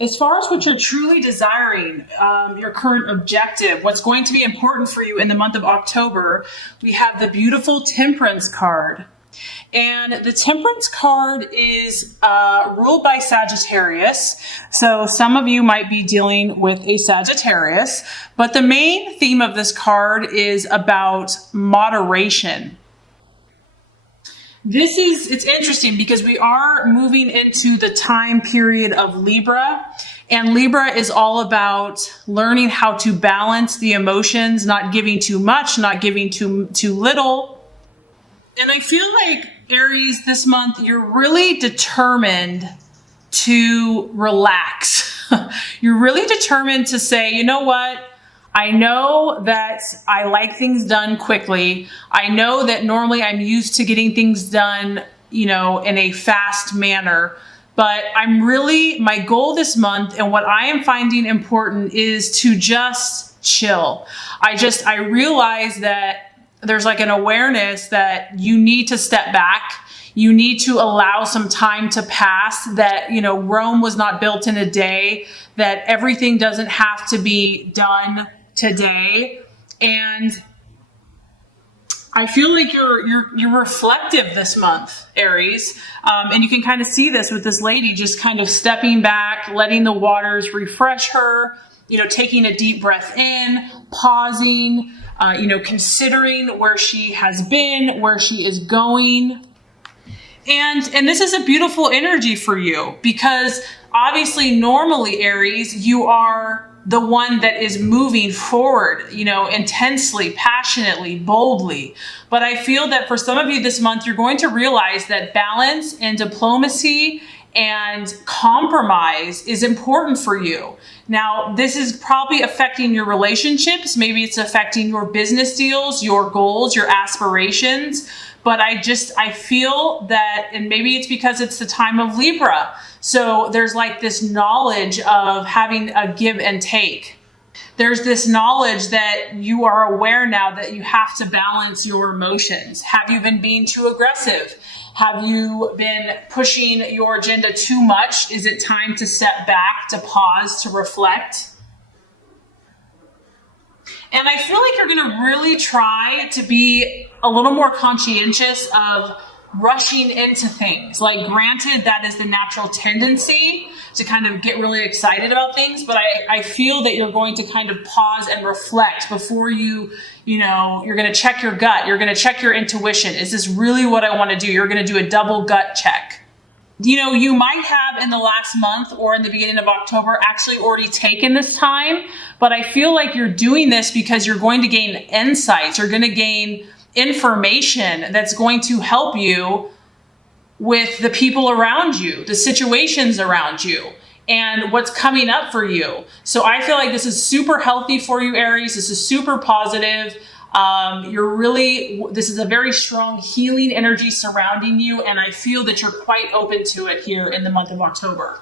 As far as what you're truly desiring, your current objective, what's going to be important for you in the month of October, we have the beautiful Temperance card. And the Temperance card is ruled by Sagittarius. So some of you might be dealing with a Sagittarius, but the main theme of this card is about moderation. It's interesting because we are moving into the time period of Libra, and Libra is all about learning how to balance the emotions, not giving too much, not giving too little. And I feel like, Aries, this month, you're really determined to relax. You're really determined to say, you know what? I know that I like things done quickly. I know that normally I'm used to getting things done, in a fast manner. But my goal this month and what I am finding important is to just chill. I realize that there's like an awareness that you need to step back. You need to allow some time to pass, that, Rome was not built in a day, that everything doesn't have to be done today. And I feel like you're reflective this month, Aries. And you can kind of see this with this lady just kind of stepping back, letting the waters refresh her, taking a deep breath in, pausing, considering where she has been, where she is going. And this is a beautiful energy for you because obviously normally, Aries, you are the one that is moving forward, intensely, passionately, boldly. But I feel that for some of you this month, you're going to realize that balance and diplomacy and compromise is important for you. Now, this is probably affecting your relationships. Maybe it's affecting your business deals, your goals, your aspirations. But I feel that, and maybe it's because it's the time of Libra. So there's like this knowledge of having a give and take. There's this knowledge that you are aware now that you have to balance your emotions. Have you been being too aggressive? Have you been pushing your agenda too much? Is it time to step back, to pause, to reflect? And I feel like you're going to really try to be a little more conscientious of rushing into things. Like, granted, that is the natural tendency to kind of get really excited about things, but I feel that you're going to kind of pause and reflect before you're going to check your gut. You're going to check your intuition. Is this really what I want to do? You're going to do a double gut check. You might have in the last month or in the beginning of October actually already taken this time, but I feel like you're doing this because you're going to gain insights. You're going to gain information that's going to help you with the people around you, the situations around you, and what's coming up for you. So I feel like this is super healthy for you, Aries. This is super positive. This is a very strong healing energy surrounding you, and I feel that you're quite open to it here in the month of October.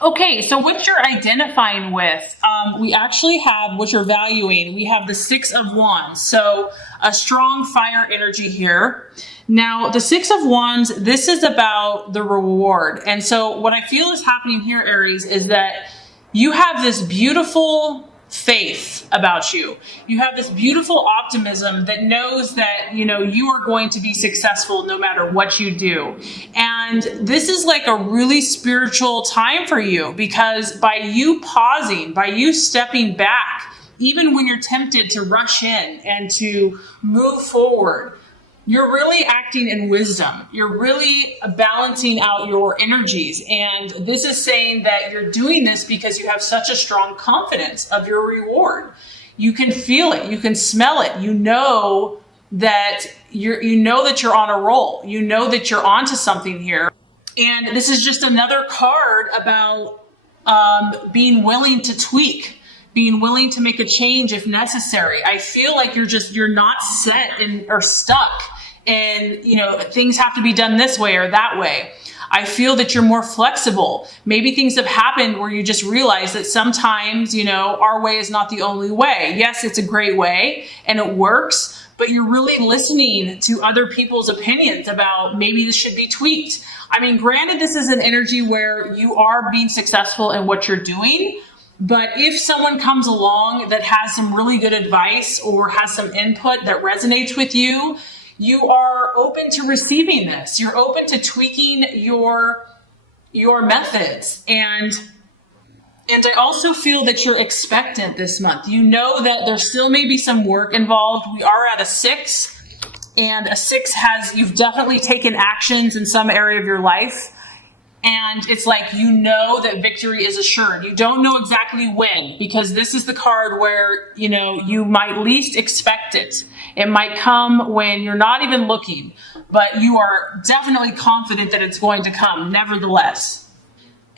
Okay, so what you're identifying with, we actually have what you're valuing. We have the Six of Wands, so a strong fire energy here. Now, the Six of Wands, this is about the reward. And so what I feel is happening here, Aries, is that you have this beautiful faith about you. You have this beautiful optimism that knows that, you are going to be successful no matter what you do. And this is like a really spiritual time for you, because by you pausing, by you stepping back, even when you're tempted to rush in and to move forward, you're really acting in wisdom. You're really balancing out your energies. And this is saying that you're doing this because you have such a strong confidence of your reward. You can feel it. You can smell it. You know that you're on a roll. You know that you're onto something here. And this is just another card about being willing to tweak, being willing to make a change if necessary. I feel like you're not set or stuck and, things have to be done this way or that way. I feel that you're more flexible. Maybe things have happened where you just realize that sometimes, our way is not the only way. Yes, it's a great way and it works, but you're really listening to other people's opinions about maybe this should be tweaked. I mean, granted, this is an energy where you are being successful in what you're doing, but if someone comes along that has some really good advice or has some input that resonates with you, you are open to receiving this. You're open to tweaking your methods. And I also feel that you're expectant this month. You know that there still may be some work involved. We are at a 6, and a 6 you've definitely taken actions in some area of your life. And it's like, you know that victory is assured. You don't know exactly when, because this is the card where, you might least expect it. It might come when you're not even looking, but you are definitely confident that it's going to come nevertheless.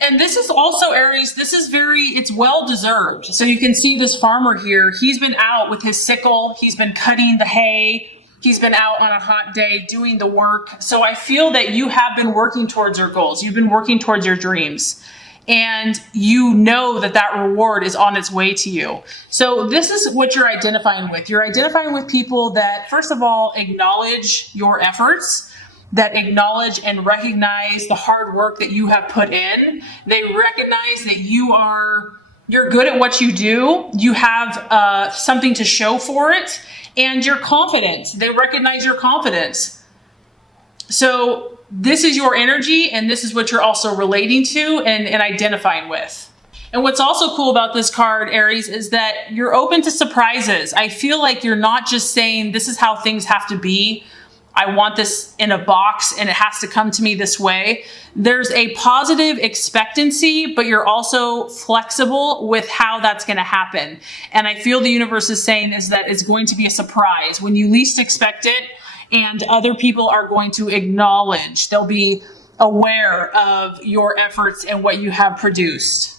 And this is also, Aries, it's well deserved. So you can see this farmer here, he's been out with his sickle, he's been cutting the hay, he's been out on a hot day doing the work. So I feel that you have been working towards your goals. You've been working towards your dreams. And you know that reward is on its way to you. So this is what you're identifying with. You're identifying with people that, first of all, acknowledge your efforts, that acknowledge and recognize the hard work that you have put in. They recognize that you're good at what you do. You have something to show for it, and you're confident. They recognize your confidence. So this is your energy, and this is what you're also relating to and identifying with. And what's also cool about this card, Aries, is that you're open to surprises. I feel like you're not just saying, this is how things have to be. I want this in a box and it has to come to me this way. There's a positive expectancy, but you're also flexible with how that's going to happen. And I feel the universe is saying is that it's going to be a surprise when you least expect it, and other people are going to acknowledge. They'll be aware of your efforts and what you have produced.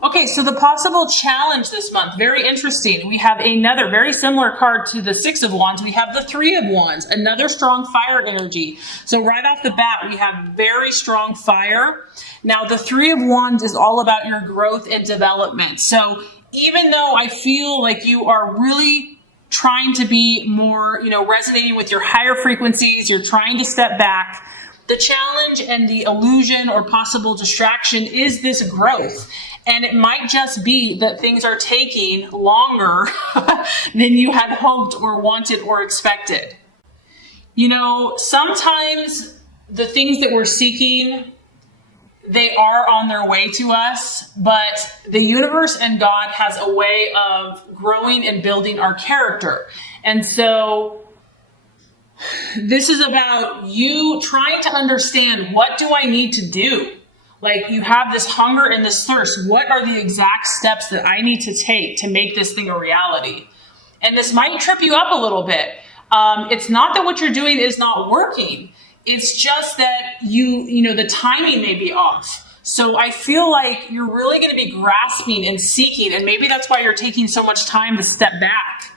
Okay, so the possible challenge this month, very interesting. We have another very similar card to the 6 of Wands. We have the 3 of Wands, another strong fire energy. So right off the bat, we have very strong fire. Now, the 3 of Wands is all about your growth and development. So even though I feel like you are really trying to be more, resonating with your higher frequencies, you're trying to step back, the challenge and the illusion or possible distraction is this growth. And it might just be that things are taking longer than you had hoped or wanted or expected. Sometimes the things that we're seeking, they are on their way to us, but the universe and God has a way of growing and building our character. And so this is about you trying to understand, what do I need to do? Like, you have this hunger and this thirst. What are the exact steps that I need to take to make this thing a reality? And this might trip you up a little bit. It's not that what you're doing is not working. It's just that the timing may be off. So I feel like you're really going to be grasping and seeking, and maybe that's why you're taking so much time to step back,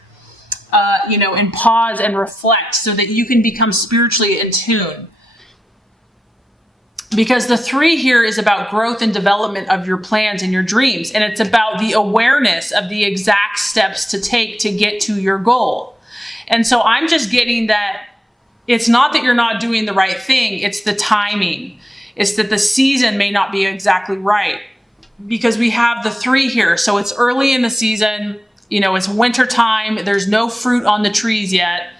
and pause and reflect so that you can become spiritually in tune. Because the 3 here is about growth and development of your plans and your dreams. And it's about the awareness of the exact steps to take to get to your goal. And so I'm just getting that it's not that you're not doing the right thing. It's the timing. It's that the season may not be exactly right, because we have the 3 here. So it's early in the season, it's winter time. There's no fruit on the trees yet.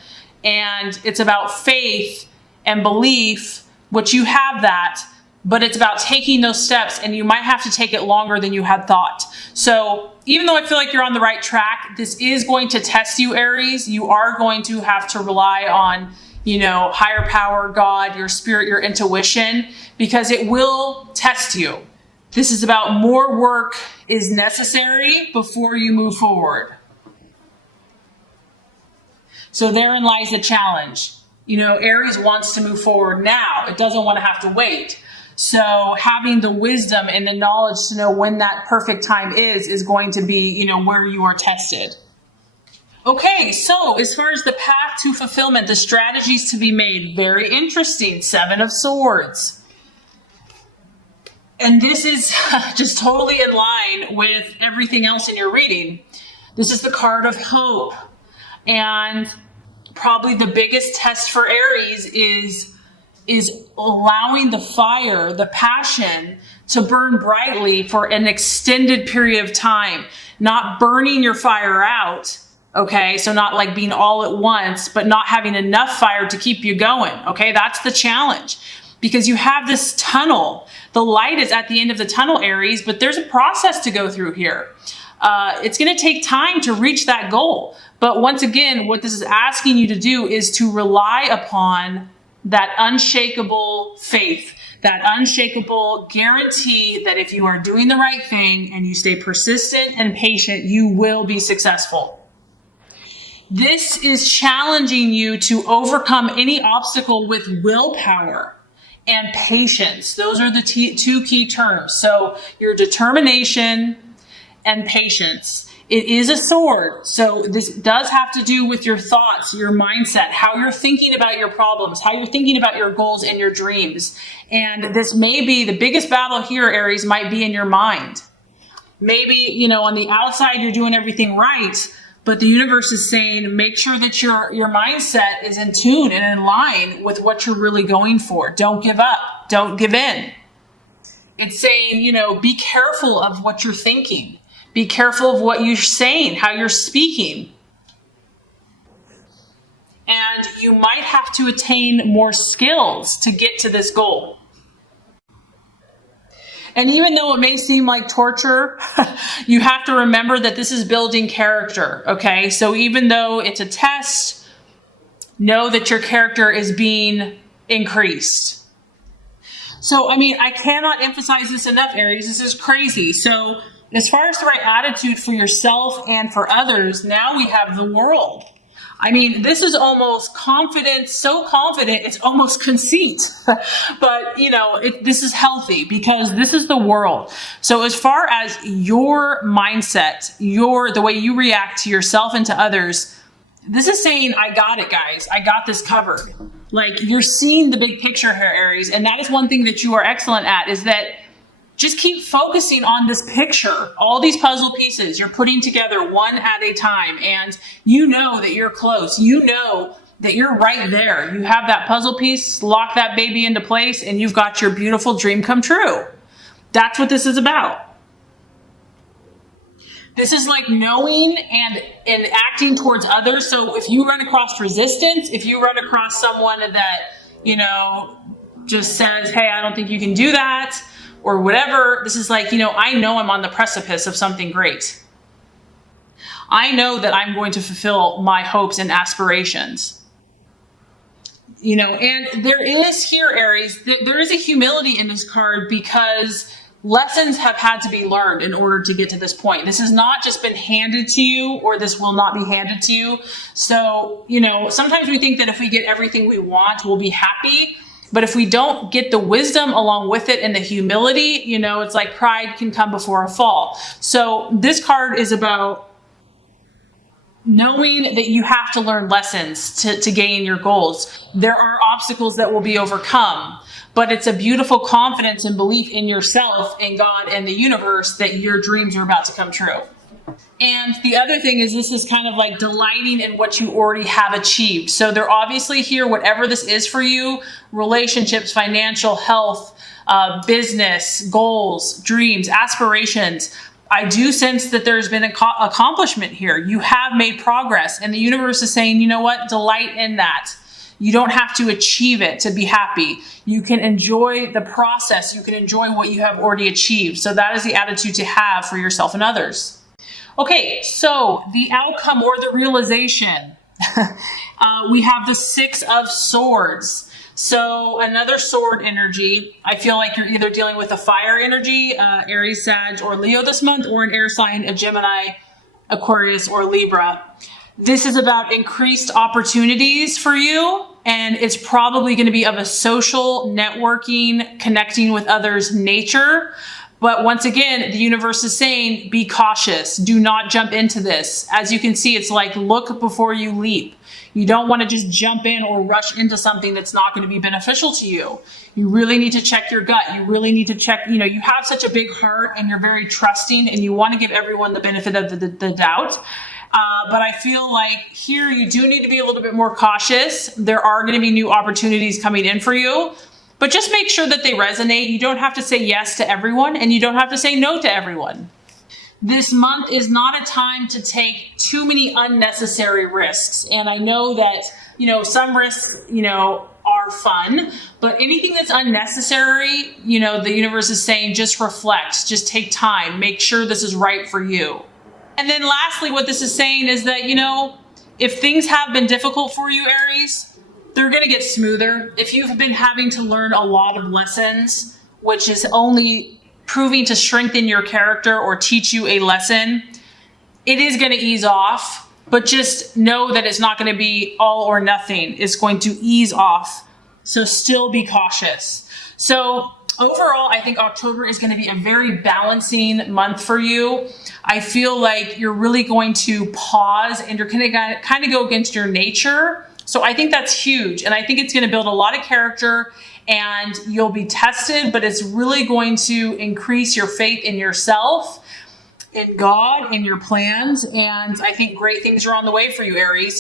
And it's about faith and belief, which you have that, but it's about taking those steps, and you might have to take it longer than you had thought. So even though I feel like you're on the right track, this is going to test you, Aries. You are going to have to rely on, higher power, God, your spirit, your intuition, because it will test you. This is about more work is necessary before you move forward. So therein lies the challenge. Aries wants to move forward now. It doesn't want to have to wait. So having the wisdom and the knowledge to know when that perfect time is going to be, where you are tested. Okay, so as far as the path to fulfillment, the strategies to be made, very interesting. 7 of Swords. And this is just totally in line with everything else in your reading. This is the card of hope. And probably the biggest test for Aries is allowing the fire, the passion, to burn brightly for an extended period of time, not burning your fire out. Okay, so not like being all at once, but not having enough fire to keep you going. Okay, that's the challenge, because you have this tunnel. The light is at the end of the tunnel, Aries, but there's a process to go through here. It's going to take time to reach that goal. But once again, what this is asking you to do is to rely upon that unshakable faith, that unshakable guarantee that if you are doing the right thing and you stay persistent and patient, you will be successful. This is challenging you to overcome any obstacle with willpower and patience. Those are the two key terms. So your determination and patience. It is a sword. So this does have to do with your thoughts, your mindset, how you're thinking about your problems, how you're thinking about your goals and your dreams. And this may be the biggest battle here, Aries, might be in your mind. Maybe, on the outside, you're doing everything right, but the universe is saying, make sure that your mindset is in tune and in line with what you're really going for. Don't give up. Don't give in. It's saying, be careful of what you're thinking. Be careful of what you're saying, how you're speaking. And you might have to attain more skills to get to this goal. And even though it may seem like torture, you have to remember that this is building character, okay? So even though it's a test, know that your character is being increased. So, I cannot emphasize this enough, Aries. This is crazy. So, as far as the right attitude for yourself and for others, now we have the world. This is almost confidence, so confident, it's almost conceit. But, this is healthy because this is the world. So as far as your mindset, the way you react to yourself and to others, this is saying, I got it, guys. I got this covered. Like, you're seeing the big picture here, Aries. And that is one thing that you are excellent at, is that just keep focusing on this picture, all these puzzle pieces you're putting together one at a time. And you know that you're close. You know that you're right there. You have that puzzle piece, lock that baby into place, and you've got your beautiful dream come true. That's what this is about. This is like knowing and acting towards others. So if you run across resistance, if you run across someone that, just says, hey, I don't think you can do that, or whatever, this is like, I know I'm on the precipice of something great. I know that I'm going to fulfill my hopes and aspirations. And there is here, Aries, there is a humility in this card, because lessons have had to be learned in order to get to this point. This has not just been handed to you, or this will not be handed to you. So, sometimes we think that if we get everything we want, we'll be happy. But if we don't get the wisdom along with it and the humility, it's like pride can come before a fall. So this card is about knowing that you have to learn lessons to gain your goals. There are obstacles that will be overcome, but it's a beautiful confidence and belief in yourself, in God, and the universe that your dreams are about to come true. And the other thing is, this is kind of like delighting in what you already have achieved. So they're obviously here, whatever this is for you, relationships, financial, health, business, goals, dreams, aspirations. I do sense that there's been an accomplishment here. You have made progress, and the universe is saying, you know what, delight in that. You don't have to achieve it to be happy. You can enjoy the process. You can enjoy what you have already achieved. So that is the attitude to have for yourself and others. Okay, so the outcome or the realization. We have the Six of Swords. So another sword energy. I feel like you're either dealing with a fire energy, Aries, Sag, or Leo this month, or an air sign, a Gemini, Aquarius, or Libra. This is about increased opportunities for you, and it's probably going to be of a social, networking, connecting with others nature. But once again, the universe is saying, be cautious. Do not jump into this. As you can see, it's like, look before you leap. You don't want to just jump in or rush into something that's not going to be beneficial to you. You really need to check your gut. You really need to check, you have such a big heart and you're very trusting, and you want to give everyone the benefit of the doubt. But I feel like here you do need to be a little bit more cautious. There are going to be new opportunities coming in for you, but just make sure that they resonate. You don't have to say yes to everyone, and you don't have to say no to everyone. This month is not a time to take too many unnecessary risks. And I know that, some risks, are fun, but anything that's unnecessary, the universe is saying just reflect, just take time, make sure this is right for you. And then lastly, what this is saying is that, if things have been difficult for you, Aries, they're going to get smoother. If you've been having to learn a lot of lessons, which is only proving to strengthen your character or teach you a lesson, it is going to ease off, but just know that it's not going to be all or nothing. It's going to ease off. So still be cautious. So overall, I think October is going to be a very balancing month for you. I feel like you're really going to pause and you're going to kind of go against your nature. So I think that's huge. And I think it's going to build a lot of character, and you'll be tested, but it's really going to increase your faith in yourself, in God, in your plans. And I think great things are on the way for you, Aries.